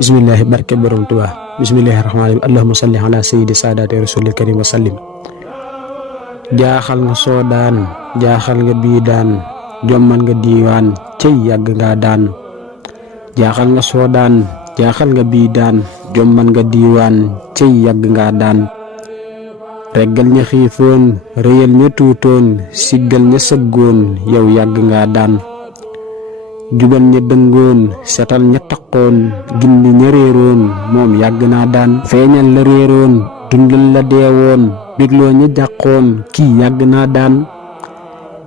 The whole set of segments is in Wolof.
bismillahi barke borom Tuubaa bismillahi rahmaani rahim allahumma salli ala sayyidi saadaati rasulil karim wa sallim. jaaxal nga soodaan jaaxal nga biidaan jommal nga diiwaan cey yàgg nga daan. jaaxal nga soodaan jaaxal nga biidaan jommal nga diiwaan cey yàgg nga daan. reggal ña xiifoon réyal ña tuutoon siggal ña sëggoon yow yàgg nga daan. jubal ña dëngoon setal ña taqoon gindi ña réeroon moom yàgg naa daan. feeñal la réeroon dundal la deewoon bégloo ña jàqoon kii yàgg naa daan.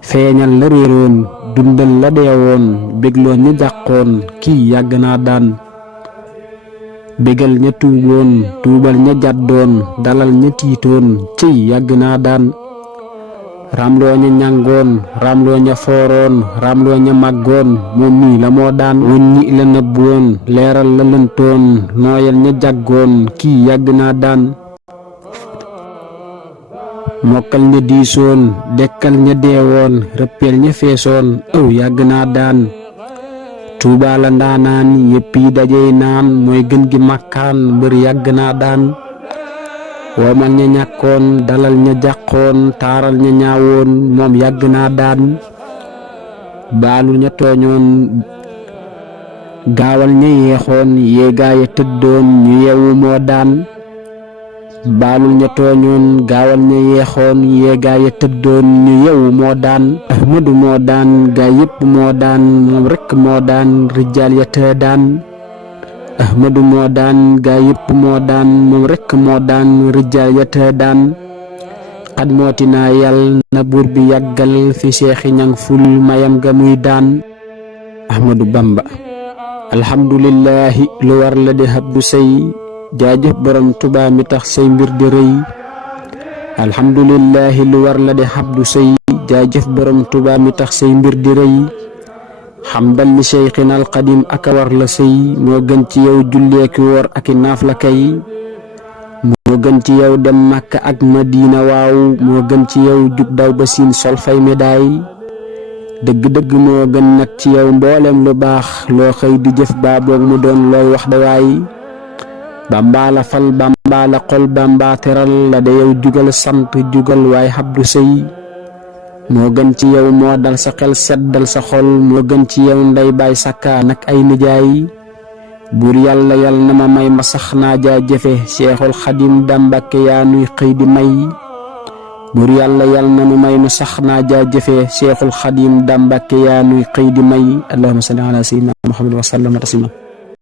feeñal la réeroon dundal la deewoon bégloo ña jàqoon kii yàgg naa daan. bégal ña tuuboon tuubal ña jàddoon dalal ña tiitoon ciy yàgg naa daan. ramloo ña ñàngoon ramloo ña fooroon ramloo ña màggoon moom mii la moo daan. wuññi la nëbboon leeral la lëntoon nooyal ña jàggoon kii yàgg naa daan. mokkal ña diisoon dekkal ña deewoon rëppeel ña feesoon ëw yàgg naa daan. tuubaa la ndaanaan yëpp yi dajey naan mooy gën gi màkkaan mbër yàgg naa daan. woomal ña ñàkkoon dalal ña jàqoon taaral ña ñaawoon moom yàgg naa daan. baalul ña tooñoon gaawal ña yeexoon yéegaaya tëddoon ñu yeewu moo daan. baalul ña tooñoon gaawal ña yeexoon yéegaaya tëddoon ñu yeewu moo daan. ahmadu moo daan gaa yépp moo daan moom rekk moo daan rijaal ya tee daan. ahmadu moo daan gaa yépp moo daan moom rekk moo daan rijaal ya tee daan. xad mootinaa yàll na buur bi yàggal fi seexi ñang ful mayam ga muy daan. ahmadu bamba alhamdulillahi lu war la di habdu say jaajëf borom Tuubaa mi tax say mbir di rëy. alhamdulillahi lu war la di habdu say jaajëf borom Tuubaa mi tax say mbir di rëy. xamdal li seyxinal xadim aka war la sëy moo gën ci yow julleeki woor aki naaf la kay. moo gën ci yow dem Makka ak Madina waaw moo gën ci yow jug daw ba siin sol fay médaay. dëgg-dëgg moo gën nag ci yow mboolem lu baax loo xëy di jëf baa boog mu doon looy wax da waay. bambaa la fal bambaa la xol bambaa teral la da yow jugal sant jugal waay habdu sëy. moo gën ci yow moo dal sa xel seddal sa xol moo gën ci yow ndey baay sakkaa nag ay nijaay. buur yàlla yàlla na ma may ma sax naa jaa jëfe seexul xadim dàmbake yaa nuy xëy di may. buur yàlla yàlla na nu may nu sax naa jaa jëfe seexul xadim dàmbake yaa nuy xëy di may. allahumma salli ala sayyidina muhammad wa sallam taslima.